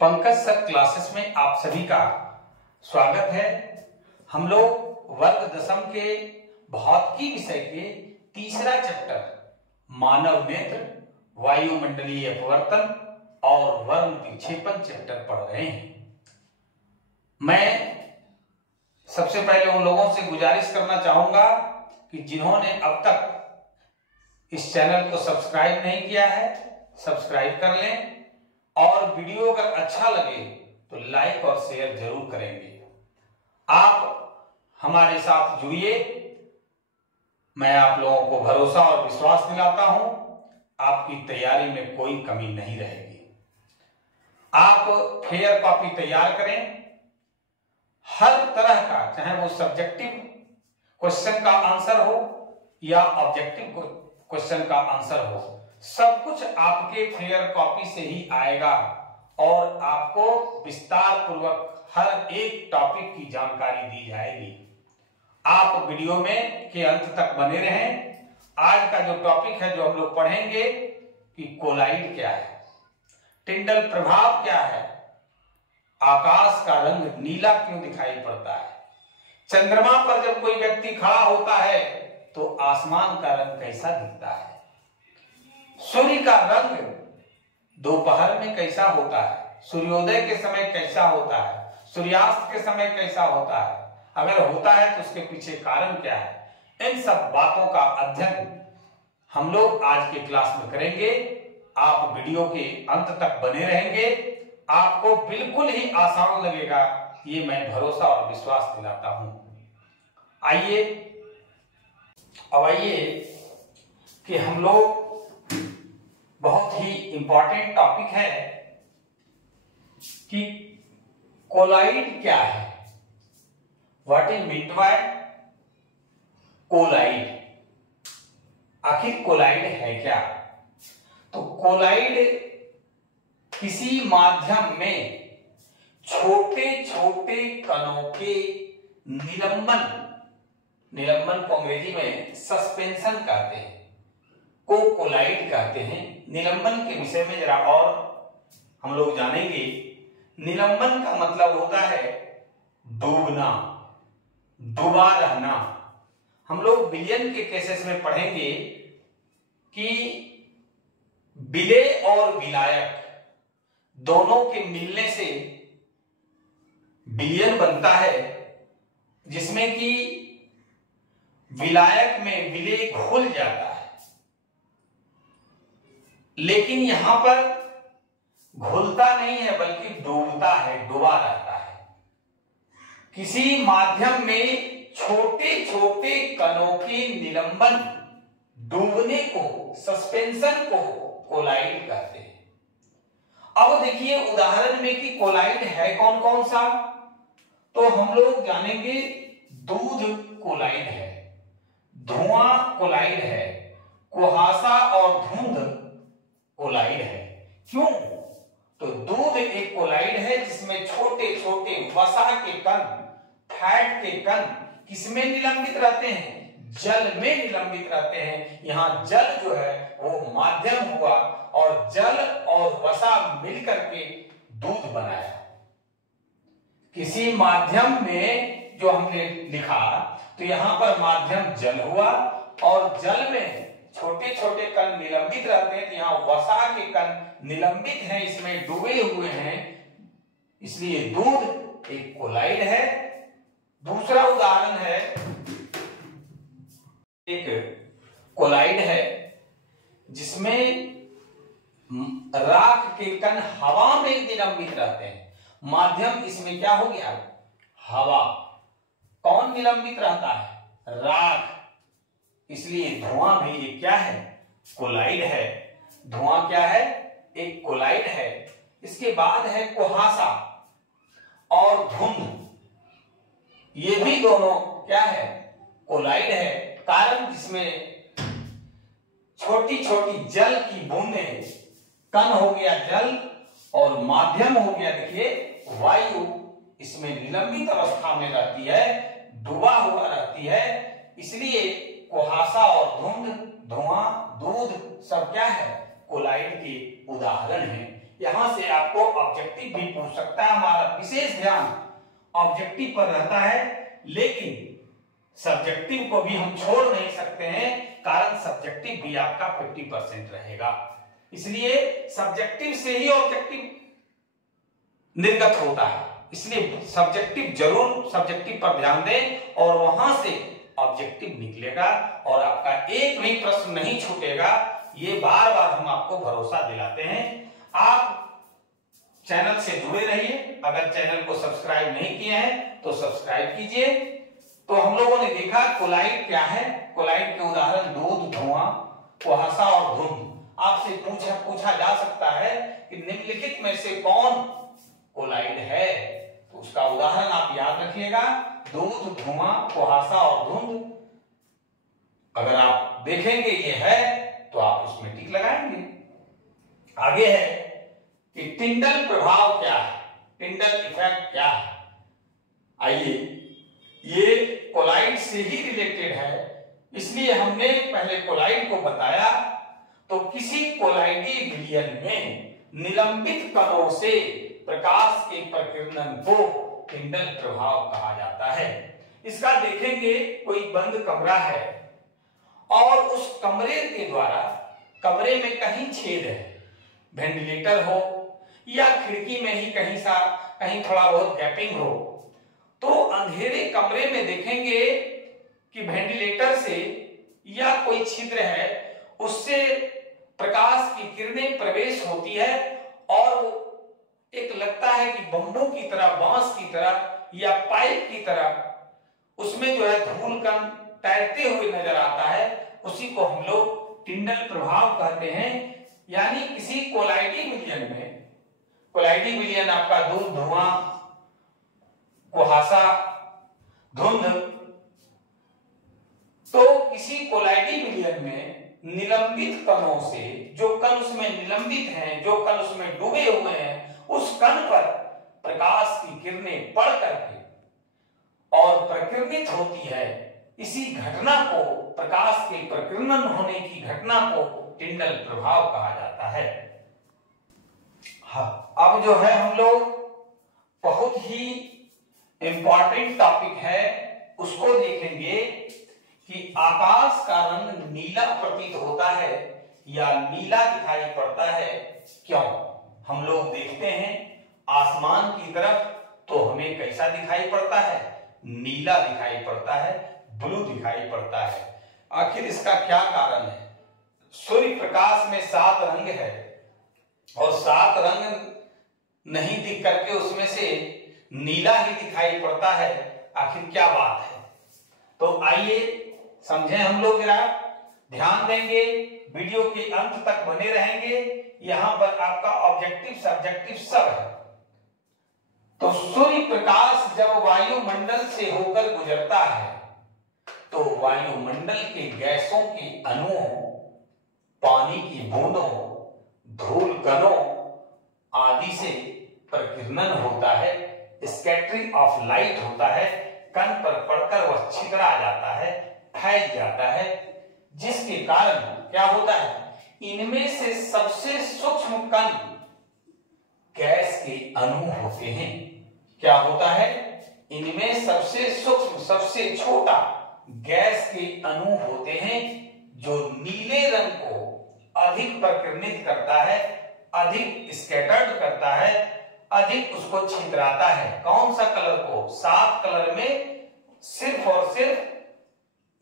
Pankaj sir classes में आप सभी का स्वागत है। हम लोग वर्ग दशम के भौतिकी विषय के तीसरा चैप्टर मानव नेत्र, वायुमंडलीय अपवर्तन और वर्ण विक्षेपण चैप्टर पढ़ रहे हैं। मैं सबसे पहले उन लोगों से गुजारिश करना चाहूंगा कि जिन्होंने अब तक इस चैनल को सब्सक्राइब नहीं किया है, सब्सक्राइब कर लें और वीडियो अगर अच्छा लगे तो लाइक और शेयर जरूर करेंगे। आप हमारे साथ जुड़िए, मैं आप लोगों को भरोसा और विश्वास दिलाता हूं, आपकी तैयारी में कोई कमी नहीं रहेगी। आप फेयर कॉपी तैयार करें, हर तरह का, चाहे वो सब्जेक्टिव क्वेश्चन का आंसर हो या ऑब्जेक्टिव क्वेश्चन का आंसर हो, सब कुछ आपके फेयर कॉपी से ही आएगा और आपको विस्तार पूर्वक हर एक टॉपिक की जानकारी दी जाएगी। आप वीडियो में के अंत तक बने रहें। आज का जो टॉपिक है, जो हम लोग पढ़ेंगे कि कोलाइड क्या है, टिंडल प्रभाव क्या है, आकाश का रंग नीला क्यों दिखाई पड़ता है, चंद्रमा पर जब कोई व्यक्ति खड़ा होता है तो आसमान का रंग कैसा दिखता है, सूर्य का रंग दोपहर में कैसा होता है, सूर्योदय के समय कैसा होता है, सूर्यास्त के समय कैसा होता है, अगर होता है तो उसके पीछे कारण क्या है, इन सब बातों का अध्ययन हम लोग आज के क्लास में करेंगे। आप वीडियो के अंत तक बने रहेंगे, आपको बिल्कुल ही आसान लगेगा, ये मैं भरोसा और विश्वास दिलाता हूं। आइए अब आइए कि हम लोग बहुत ही इंपॉर्टेंट टॉपिक है कि कोलाइड क्या है, what is meant by collide. आखिर कोलाइड है क्या? तो कोलाइड किसी माध्यम में छोटे छोटे कणों के निलंबन को अंग्रेजी में सस्पेंशन कहते हैं, को कोलाइड कहते हैं। निलंबन के विषय में जरा और हम लोग जानेंगे। निलंबन का मतलब होता है डूबना, डूबा रहना। हम लोग विलयन के केसेस में पढ़ेंगे कि विलेय और विलायक दोनों के मिलने से विलयन बनता है, जिसमें कि विलायक में विलेय घुल जाता है, लेकिन यहां पर घुलता नहीं है बल्कि डूबता है, डूबा रहता है। किसी माध्यम में छोटे छोटे कणों के निलंबन, डूबने को, सस्पेंशन को कोलाइड कहते हैं। अब देखिए उदाहरण में कि कोलाइड है कौन कौन सा, तो हम लोग जानेंगे दूध कोलाइड है, धुआं कोलाइड है, कुहासा और धुंध कोलाइड है। क्यों? तो दूध एक कोलाइड है जिसमें छोटे छोटे वसा के कण, फैट के कण किसमें निलंबित रहते हैं? जल में निलंबित रहते हैं। यहां जल जो है वो माध्यम हुआ और जल और वसा मिलकर के दूध बनाया। किसी माध्यम में जो हमने लिखा, तो यहां पर माध्यम जल हुआ और जल में छोटे छोटे कण निलंबित रहते हैं, तो यहाँ वसा के कण निलंबित हैं, इसमें डूबे हुए हैं, इसलिए दूध एक कोलाइड है। दूसरा उदाहरण है, एक कोलाइड है जिसमें राख के कण हवा में निलंबित रहते हैं। माध्यम इसमें क्या हो गया? हवा। कौन निलंबित रहता है? राख। इसलिए धुआं भी एक क्या है? कोलाइड है। धुआं क्या है? एक कोलाइड है। इसके बाद है कुहासा और धुंध, ये भी दोनों क्या है? कोलाइड है। कारण जिसमें छोटी छोटी जल की बूंदें, कण हो गया जल और माध्यम हो गया देखिए वायु, इसमें निलंबित अवस्था में रहती है, डूबा हुआ रहती है, इसलिए कुहासा और धुंध, धुआं, दूध सब क्या है? कोलाइड के उदाहरण हैं। यहां से आपको ऑब्जेक्टिव भी हो सकता है हमारा विशेष ध्यान ऑब्जेक्टिव पर रहता है, लेकिन सब्जेक्टिव को भी हम छोड़ नहीं सकते हैं, कारण सब्जेक्टिव भी आपका 50% रहेगा। इसलिए सब्जेक्टिव से ही ऑब्जेक्टिव निर्गत होता है, इसलिए सब्जेक्टिव जरूर सब्जेक्टिव पर ध्यान दें और वहां से ऑब्जेक्टिव निकलेगा और आपका एक भी प्रश्न नहीं छूटेगा। ये बार बार हम आपको भरोसा दिलाते हैं। आप चैनल से जुड़े रहिए। अगर चैनल को सब्सक्राइब नहीं किए हैं तो सब्सक्राइब कीजिए। तो हम लोगों ने देखा कोलाइड क्या है। कोलाइड के उदाहरण दूध, धुआं, कुहासा और धुंध। आपसे पूछा जा सकता है कि निम्नलिखित में से कौन कोलाइड है, तो उसका उदाहरण आप याद रखिएगा, दूध, धुआं, कुहासा और धुंध। अगर आप देखेंगे ये है तो आप उसमें टिक लगाएंगे। आगे है कि टिंडल प्रभाव क्या है, टिंडल इफेक्ट क्या है। आइए, ये कोलाइड से ही रिलेटेड है, इसलिए हमने पहले कोलाइड को बताया। तो किसी कोलाइडी विलयन में निलंबित कणों से प्रकाश के प्रकीर्णन को टिंडल प्रभाव कहा जाता है। इसका देखेंगे, कोई बंद कमरा है और उस कमरे के द्वारा, कमरे में कहीं छेद है, वेंटिलेटर हो या खिड़की में ही कहीं थोड़ा बहुत गैपिंग हो, तो अंधेरे कमरे में देखेंगे कि वेंटिलेटर से या कोई छिद्र है उससे प्रकाश की किरणें प्रवेश होती है और एक लगता है कि बम्बू की तरह, बांस की तरह या पाइप की तरह उसमें जो है धूल कण तैरते हुए नजर आता है। उसी को हम लोग टिंडल प्रभाव कहते हैं। यानी किसी कोलाइडी विलयन में, कोलाइडी विलयन आपका दूध, धुआं, कुहासा, धुंध, तो किसी कोलाइडी विलयन में निलंबित कणों से, जो कण उसमें निलंबित हैं, जो कण उसमें डूबे हुए हैं, उस कण पर प्रकाश की किरणें पड़ करके और प्रकीर्णित होती है। इसी घटना को, प्रकाश के प्रकीर्णन होने की घटना को टिंडल प्रभाव कहा जाता है। हाँ, अब जो है हम लोग बहुत ही इंपॉर्टेंट टॉपिक है उसको देखेंगे कि आकाश का रंग नीला प्रतीत होता है या नीला दिखाई पड़ता है, क्यों? हम लोग देखते हैं आसमान की तरफ तो हमें कैसा दिखाई पड़ता है? नीला दिखाई पड़ता है, ब्लू दिखाई पड़ता है। आखिर इसका क्या कारण है? सूर्य प्रकाश में 7 रंग है और 7 रंग नहीं दिख करके उसमें से नीला ही दिखाई पड़ता है। आखिर क्या बात है? तो आइए समझें हम लोग, जरा ध्यान देंगे, वीडियो के अंत तक बने रहेंगे। यहां पर आपका ऑब्जेक्टिव सब्जेक्टिव सब है। तो सूर्य प्रकाश जब वायुमंडल से होकर गुजरता है तो वायुमंडल के गैसों के अणुओं, पानी की बूंदों, धूल कणों आदि से प्रकीर्णन होता है, स्कैटरिंग ऑफ लाइट होता है, कण पर पड़कर वह छितरा जाता है, फैल जाता है, जिसके कारण क्या होता है? इनमें से सबसे सूक्ष्म कण गैस के अणु होते हैं। क्या होता है? इनमें सबसे सूक्ष्म, सबसे छोटा गैस के अणु होते हैं, जो नीले रंग को अधिक प्रकीर्णित करता है, अधिक स्कैटर्ड करता है, अधिक उसको छितराता है। कौन सा कलर को? 7 कलर में सिर्फ और सिर्फ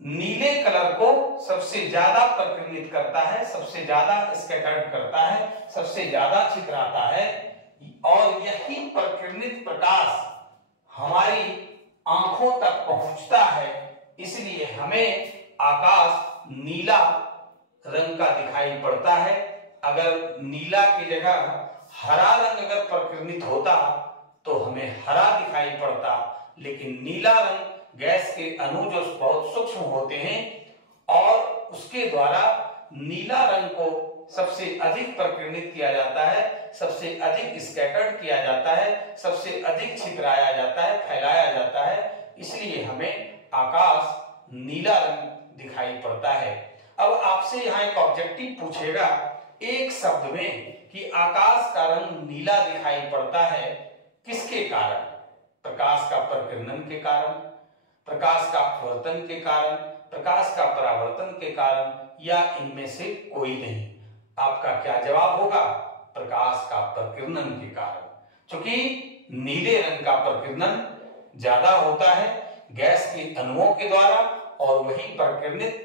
नीले कलर को सबसे ज्यादा प्रकीर्णित करता है, सबसे ज्यादा स्कैटर्ड करता है, सबसे ज्यादा छितराता है। और यही प्रकीर्णित प्रकाश हमारी आंखों तक पहुंचता है, इसलिए हमें आकाश नीला रंग का दिखाई पड़ता है। अगर नीला की जगह हरा रंग अगर प्रकीर्णित होता तो हमें हरा दिखाई पड़ता, लेकिन नीला रंग गैस के अणु जो बहुत सूक्ष्म होते हैं और उसके द्वारा नीला रंग को सबसे अधिक प्रकीर्णित किया जाता है, सबसे अधिक स्कैटर्ड किया जाता है, सबसे अधिक छितराया जाता है, फैलाया जाता है, इसलिए हमें आकाश नीला रंग दिखाई पड़ता है। अब आपसे यहाँ एक ऑब्जेक्टिव पूछेगा एक शब्द में कि आकाश का रंग नीला दिखाई पड़ता है, किसके कारण? प्रकाश का प्रकीर्णन के कारण, प्रकाश का अपवर्तन के कारण, प्रकाश का परावर्तन के कारण, या इनमें से कोई नहीं। आपका क्या जवाब होगा? प्रकाश का प्रकीर्णन के कारण। क्योंकि नीले रंग का प्रकीर्णन ज्यादा होता है गैस के अणुओं के द्वारा, और वही प्रकीर्णित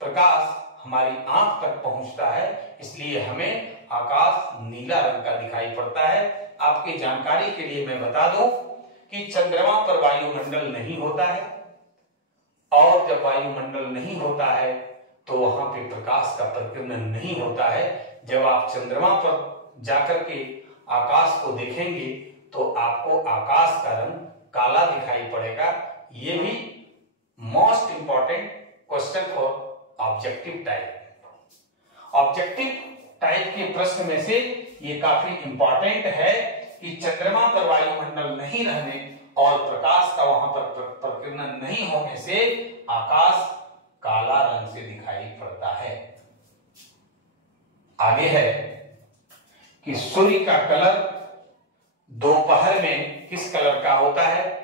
प्रकाश हमारी आंख तक पहुंचता है, इसलिए हमें आकाश नीला रंग का दिखाई पड़ता है। आपकी जानकारी के लिए मैं बता दूं कि चंद्रमा पर वायुमंडल नहीं होता है, और जब वायुमंडल नहीं होता है तो वहां पे प्रकाश का प्रकीर्णन नहीं होता है। जब आप चंद्रमा पर जाकर के आकाश को देखेंगे तो आपको आकाश का रंग काला दिखाई पड़ेगा। ये भी most important question for objective type. Objective type के प्रश्न में से ये काफी इंपॉर्टेंट है कि चंद्रमा पर वायुमंडल नहीं रहने और प्रकाश का वहां पर प्रकीर्णन नहीं होने से आकाश काला रंग से दिखाई पड़ता है। आगे है कि सूर्य का कलर दोपहर में किस कलर का होता है?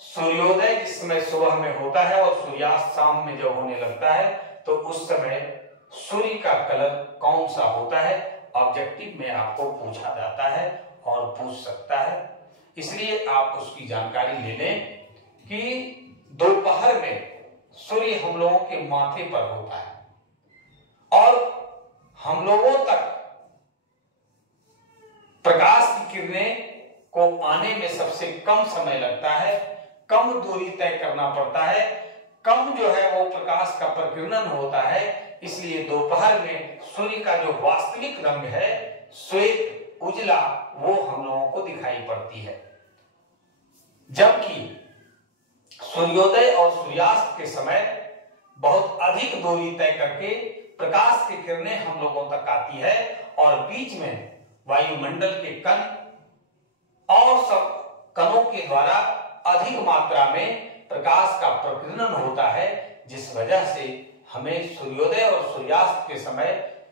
सूर्योदय जिस समय सुबह में होता है और सूर्यास्त शाम में जब होने लगता है तो उस समय सूर्य का कलर कौन सा होता है? ऑब्जेक्टिव में आपको पूछा जाता है और पूछ सकता है, इसलिए आप उसकी जानकारी ले लें कि दोपहर में सूर्य हम लोगों के माथे पर होता है और हम लोगों तक प्रकाश की किरणें को आने में सबसे कम समय लगता है, कम दूरी तय करना पड़ता है, कम जो है वो प्रकाश का प्रकीर्णन होता है। इसलिए दोपहर में सूर्य का जो वास्तविक रंग है श्वेत उजला, वो हम लोगों को दिखाई पड़ती है, जबकि सूर्योदय और सूर्यास्त के समय बहुत अधिक दूरी तय करके प्रकाश की किरणें हम लोगों तक आती है और बीच में वायुमंडल के कण और सब कणों के द्वारा अधिक मात्रा में प्रकाश का प्रकीर्णन होता है, जिस वजह से हमें सूर्योदय और सूर्यास्त के समय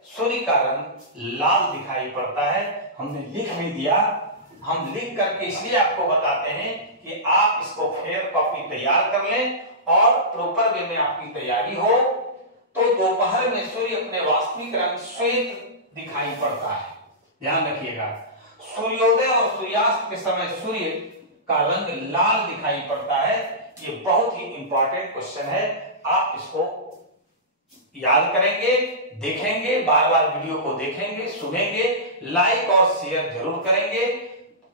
सूर्य का रंग लाल दिखाई पड़ता है। हमने लिख भी दिया, हम लिख करके इसलिए आपको बताते हैं कि आप इसको फेयर कॉपी तैयार कर लें और प्रॉपर वे में आपकी तैयारी हो। तो दोपहर में सूर्य अपने वास्तविक रंग श्वेत दिखाई पड़ता है, ध्यान रखिएगा। सूर्योदय और सूर्यास्त के समय सूर्य का रंग लाल दिखाई पड़ता है। ये बहुत ही इंपॉर्टेंट क्वेश्चन है, आप इसको याद करेंगे, देखेंगे, बार बार वीडियो को देखेंगे, सुनेंगे, लाइक और शेयर जरूर करेंगे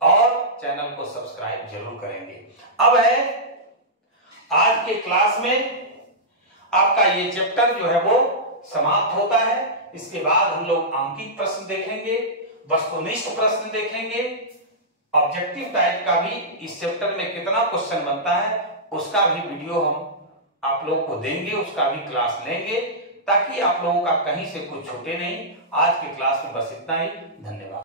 और चैनल को सब्सक्राइब जरूर करेंगे। अब है आज के क्लास में आपका ये चैप्टर जो है वो समाप्त होता है। इसके बाद हम लोग अंकित प्रश्न देखेंगे, वस्तुनिष्ठ प्रश्न देखेंगे, ऑब्जेक्टिव टाइप का भी इस चैप्टर में कितना क्वेश्चन बनता है उसका भी वीडियो हम आप लोग को देंगे, उसका भी क्लास लेंगे, ताकि आप लोगों का कहीं से कुछ छूटे नहीं। आज की क्लास में बस इतना ही, धन्यवाद।